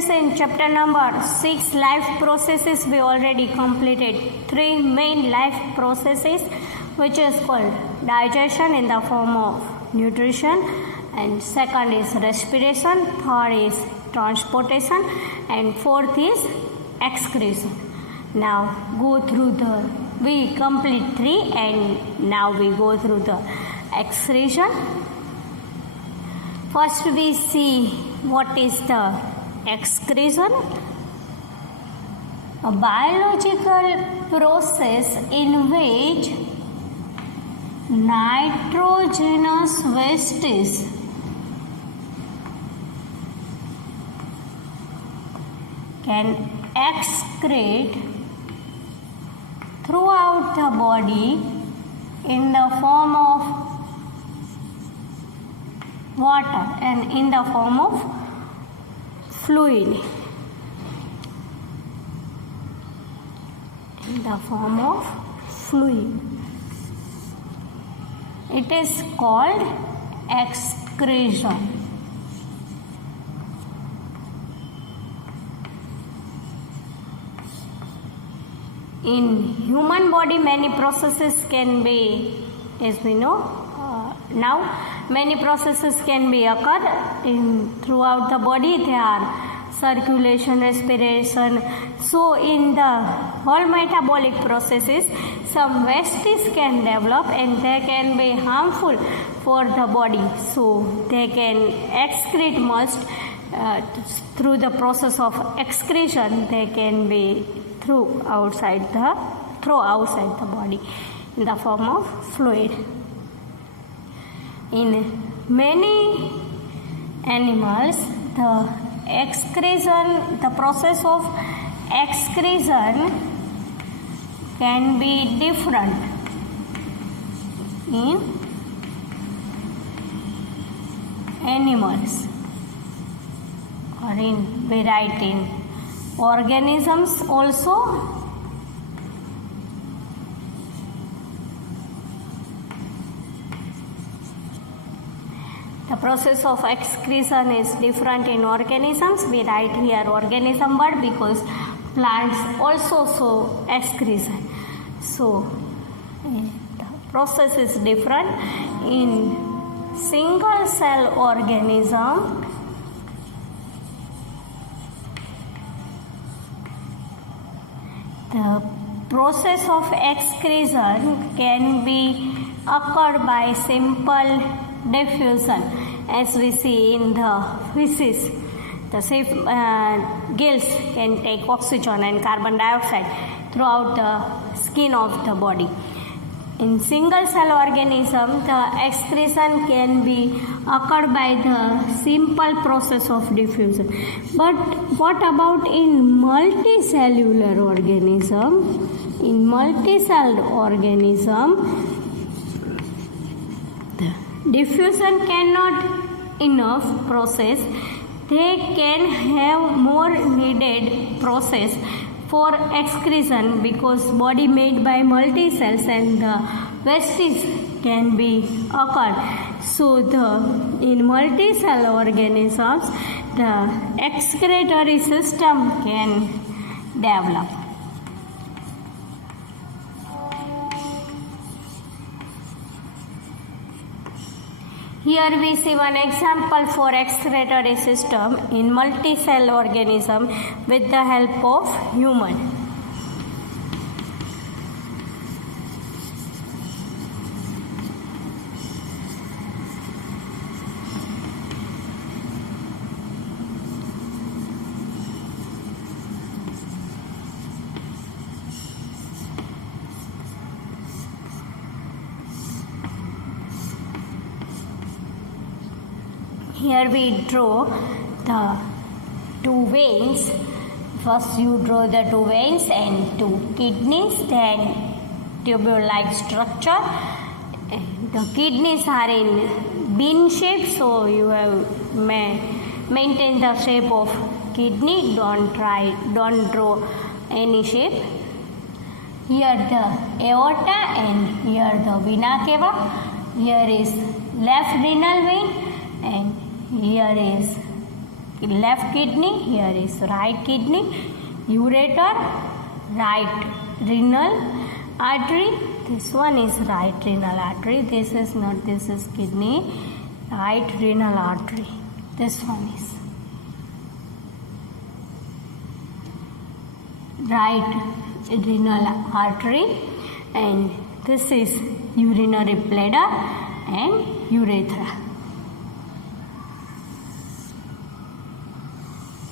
students, in chapter number 6, life processes, we already completed 3 main life processes, which is called digestion in the form of nutrition, and second is respiration, third is transportation, and fourth is excretion. Now we complete 3 and now we go through the excretion. First we see what is the excretion. A biological process in which nitrogenous wastes can excrete throughout the body in the form of water and in the form of fluid. In the form of fluid. It is called excretion. In human body, many processes can be, as we know, now many processes can be occurred throughout the body. There are circulation, respiration. So in the whole metabolic processes, some wastes can develop and they can be harmful for the body. So they can excrete most through the process of excretion. They can be through outside the body in the form of fluid. In many animals, the process of excretion can be different in animals or in variety in organisms also. The process of excretion is different in organisms. We write here organism word because plants also show excretion. So the process is different in single cell organism. The process of excretion can be occurred by simple diffusion, as we see in the feces. The gills can take oxygen and carbon dioxide throughout the skin of the body. In single cell organism, the excretion can be occurred by the simple process of diffusion. But what about in multicellular organism? In multicelled organism, diffusion cannot enough process. They can have more needed process for excretion because body made by multi-cells and the wastes can be occurred. So in multi-cell organisms, the excretory system can develop. Here we see one example for excretory system in multi-cell organism with the help of human. Here we draw the 2 veins. First you draw the 2 veins and 2 kidneys, then tubule-like structure. The kidneys are in bean shape, so you have maintain the shape of kidney. Don't draw any shape. Here the aorta and here the vena cava. Here is left renal vein and here is left kidney, here is right kidney, ureter, right renal artery, this one is right renal artery, this is not, this is kidney, right renal artery, this one is right renal artery, and this is urinary bladder and urethra.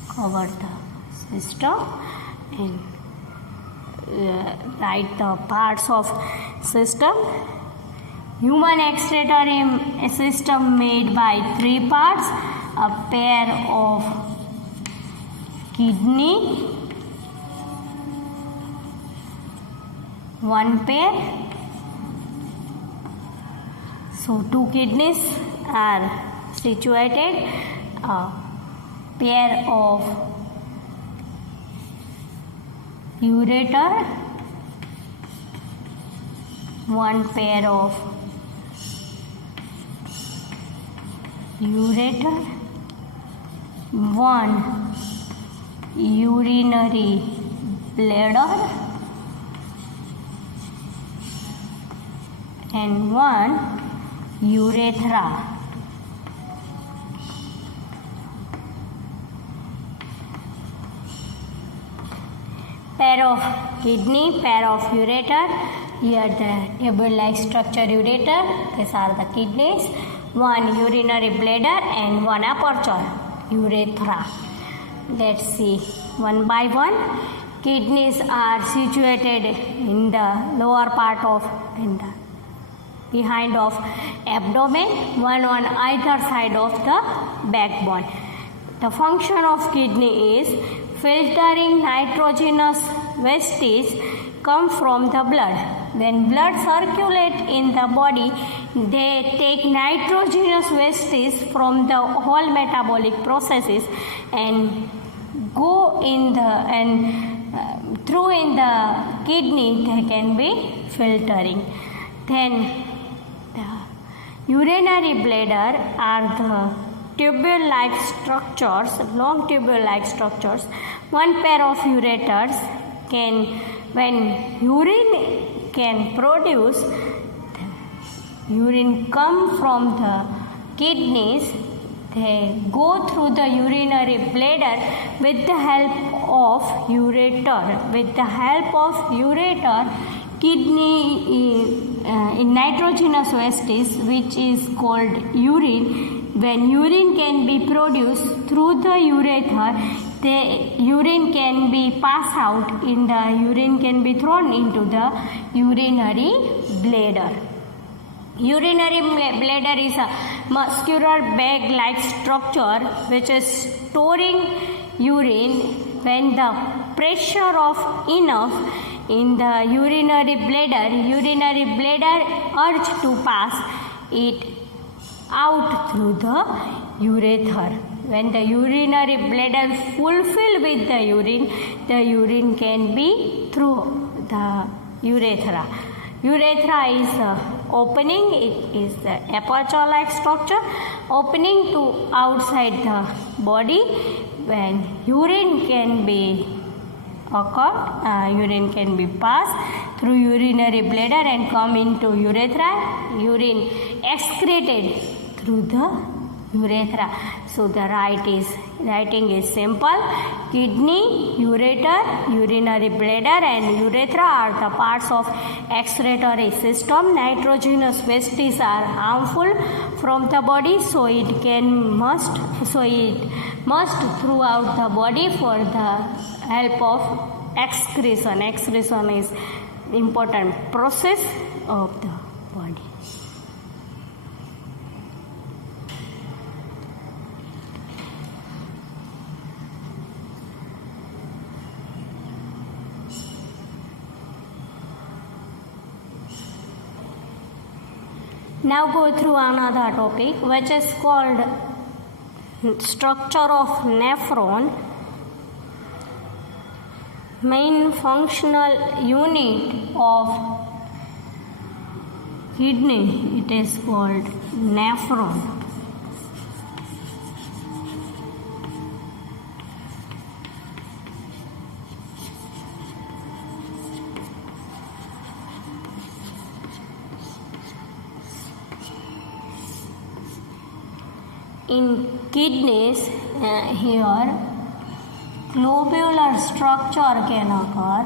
Cover the system and write the parts of system. Human excretory system made by three parts: a pair of kidney, one pair, so two kidneys are situated, a pair of ureter, one pair of ureter, one urinary bladder, and one urethra. Pair of kidney, pair of ureter, here the tube-like structure ureter, these are the kidneys, one urinary bladder and one aperture urethra. Let's see one by one. Kidneys are situated in the lower part of behind of abdomen, one on either side of the backbone. The function of kidney is filtering nitrogenous wastes come from the blood. When blood circulates in the body, they take nitrogenous wastes from the whole metabolic processes and go in the through in the kidney. They can be filtering. Then the urinary bladder are the tubule-like structures, long tubule-like structures. One pair of ureters can, when urine can produce, urine come from the kidneys, they go through the urinary bladder with the help of ureter. With the help of ureter, kidney in nitrogenous wastes, which is called urine. When urine can be produced through the urethra, the urine can be passed out in the urine can be thrown into the urinary bladder. Urinary bladder is a muscular bag-like structure which is storing urine. When the pressure of enough in the urinary bladder urge to pass it out through the urethra. When the urinary bladder fulfill with the urine can be through the urethra. Urethra is opening, it is the aperture-like structure opening to outside the body. When urine can be urine can be passed through urinary bladder and come into urethra. Urine excreted through the urethra. So the writing is simple. Kidney, ureter, urinary bladder and urethra are the parts of excretory system. Nitrogenous wastes are harmful from the body, so it must throughout the body for the help of excretion. Excretion is important process of the body. Now go through another topic which is called structure of nephron. Main functional unit of kidney, it is called nephron. in kidneys, here globular structure can occur,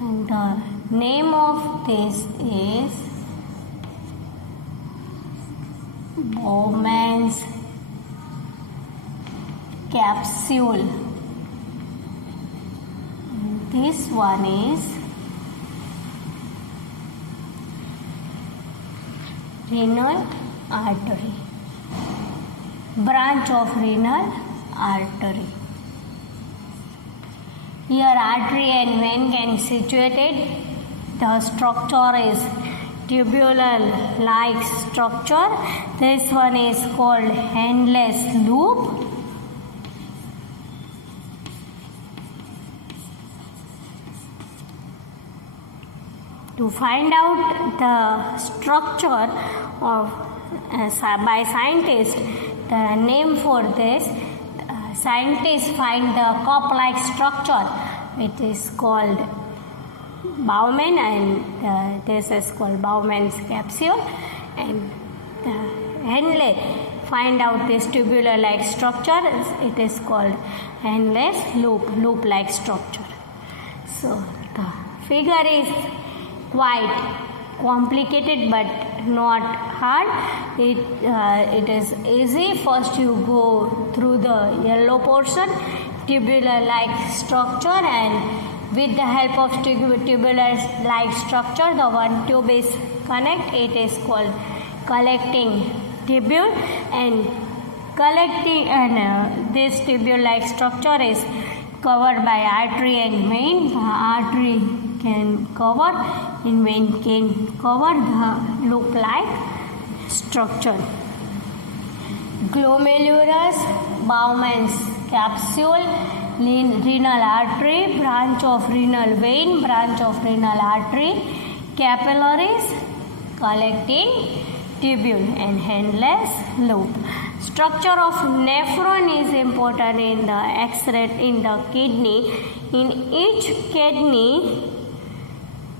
and the name of this is Bowman's capsule. This one is renal artery, branch of renal artery. Here artery and vein can be situated. The structure is tubular like structure. This one is called endless loop. To find out the structure of by scientists, the name for this, scientists find the cup-like structure. It is called Bowman, and this is called Bowman's capsule. And the Henle find out this tubular-like structure. It is called endless loop-like structure. So the figure is quite complicated but not hard. It is easy. First you go through the yellow portion, tubular like structure, and with the help of tubular like structure, the one tube is connect. It is called collecting tubule, and this tubular like structure is covered by artery and vein. The artery can cover and vein can cover the loop-like structure. Glomerulus, Bowman's capsule, renal artery, branch of renal vein, branch of renal artery, capillaries, collecting tubule, and endless loop. Structure of nephron is important in the X-ray in the kidney. In each kidney,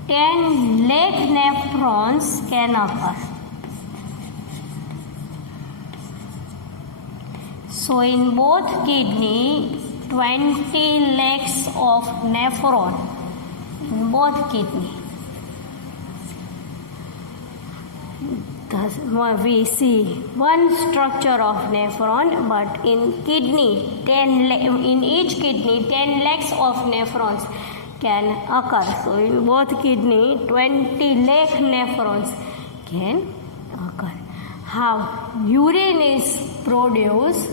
10 leg nephrons can occur. So in both kidney, 20 legs of nephron in both kidney. Thus, we see one structure of nephron, but in kidney, in each kidney, 10 legs of nephrons can occur. So in both kidney, 20 leg nephrons can occur. How urine is produced?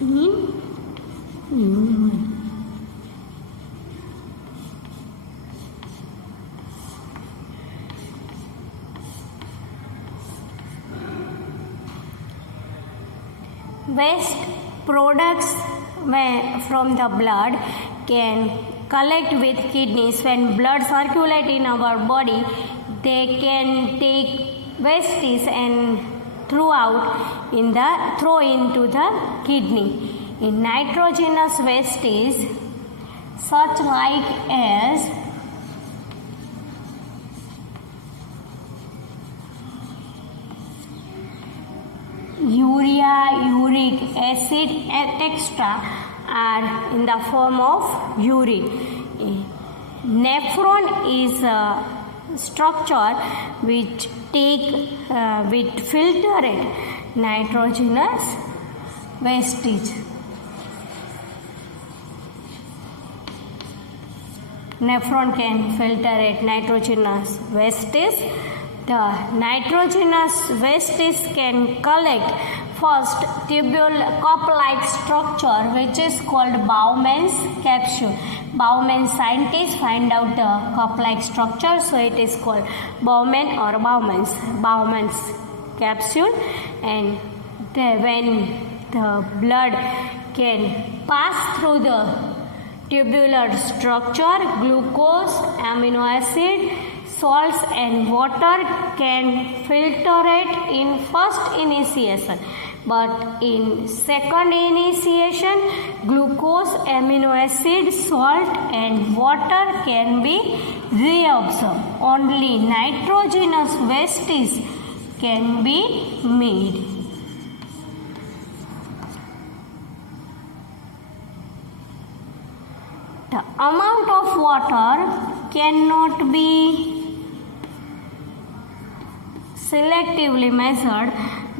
In urine. Waste products from the blood can collect with kidneys. When blood circulates in our body, they can take wastes and throw into the kidney. In nitrogenous wastes, such like as urea, uric acid, etc. are in the form of urine. Nephron is a structure which filter nitrogenous wastage. Nephron can filter nitrogenous wastage. The nitrogenous wastage can collect first tubular cup-like structure, which is called Bowman's capsule. Bowman scientists find out the cup-like structure, so it is called Bowman or Bowman's capsule. And when the blood can pass through the tubular structure, glucose, amino acid, salts and water can filter it in first initiation, but in second initiation glucose, amino acid, salt and water can be reabsorbed. Only nitrogenous wastage can be made. The amount of water cannot be selectively measured.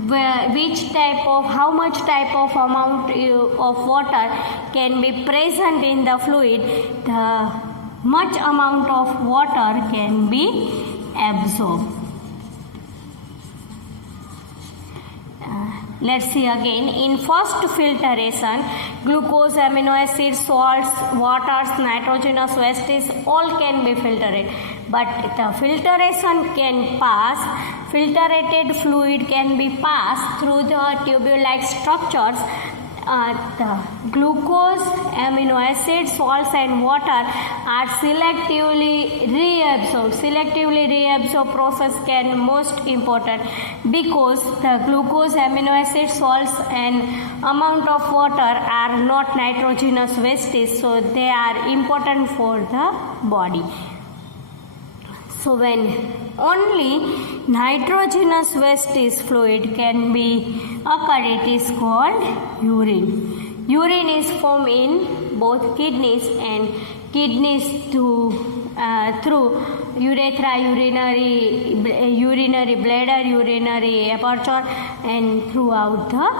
How much type of amount of water can be present in the fluid, the much amount of water can be absorbed. Let's see again. In first filtration, glucose, amino acids, salts, waters, nitrogenous wastes all can be filtered. But the filtration can pass, filtrated fluid can be passed through the tube-like structures. The glucose, amino acids, salts and water are selectively reabsorbed. Selectively reabsorbed process can most important because the glucose, amino acids, salts and amount of water are not nitrogenous wastes, so they are important for the body. So when only nitrogenous wastage fluid can be occurred, it is called urine. Urine is formed in both kidneys and kidneys through urethra, urinary bladder, urinary aperture and throughout the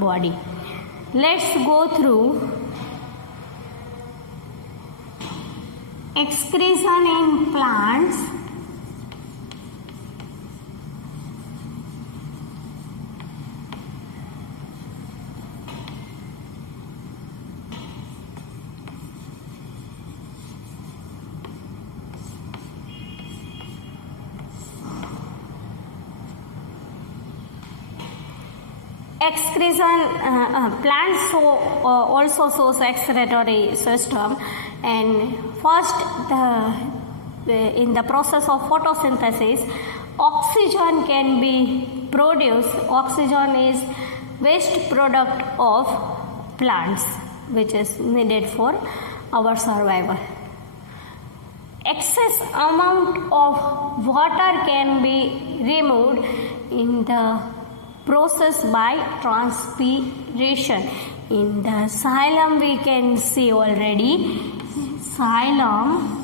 body. Let's go through excretion in plants. Plants also shows excretory system, and first in the process of photosynthesis oxygen can be produced. Oxygen is waste product of plants which is needed for our survival. Excess amount of water can be removed in the process by transpiration. In the xylem we can see already, xylem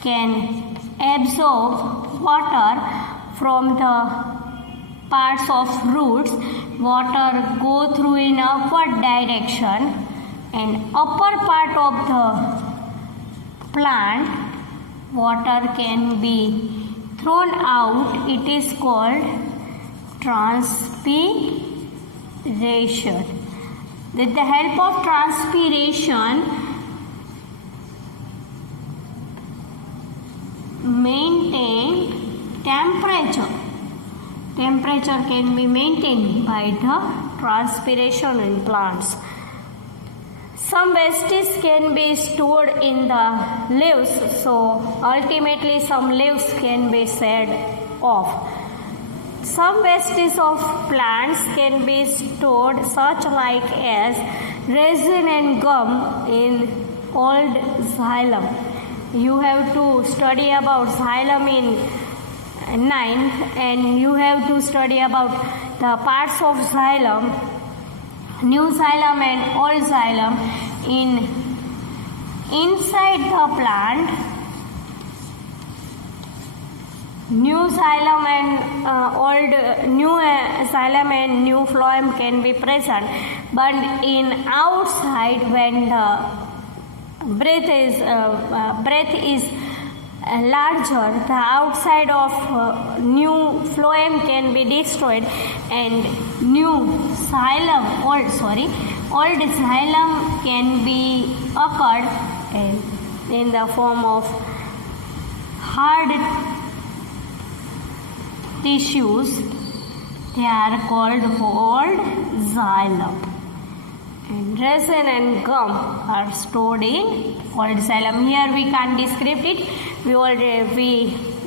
can absorb water from the parts of roots. Water go through in upward direction, and upper part of the plant water can be thrown out. It is called transpiration. With the help of transpiration, maintain temperature. Temperature can be maintained by the transpiration in plants. Some wastes can be stored in the leaves, so ultimately some leaves can be shed off. Some wastes of plants can be stored, such like as resin and gum, in old xylem. You have to study about xylem in 9th, and you have to study about the parts of xylem, new xylem and old xylem. Inside the plant, new xylem and new xylem and new phloem can be present, but in outside, when the breath is larger, the outside of new phloem can be destroyed, and old xylem can be occurred in the form of hard tissues. They are called old xylem. And resin and gum are stored in old xylem. Here we can't describe it. We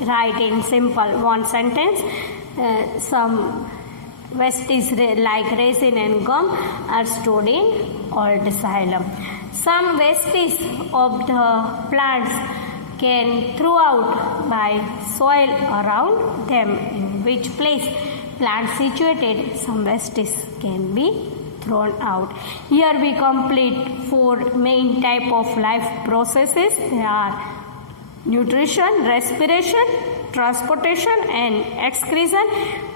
write in simple one sentence. Some wastes like resin and gum are stored in old xylem. Some wastes of the plants can throw out by soil around them. In which place plants situated, some wastes can be thrown out. Here we complete 4 main type of life processes. They are nutrition, respiration, transportation and excretion.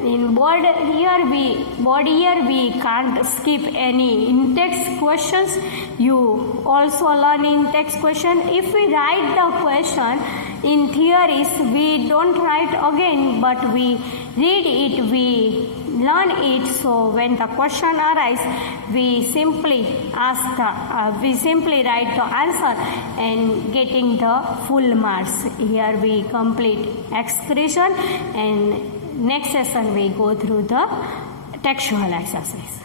In body here we can't skip any in-text questions. You also learn in-text question. If we write the question in theories, we don't write again, but we read it, we learn it. So when the question arises, we simply write the answer and getting the full marks. Here we complete excretion, and next session we go through the textual exercise.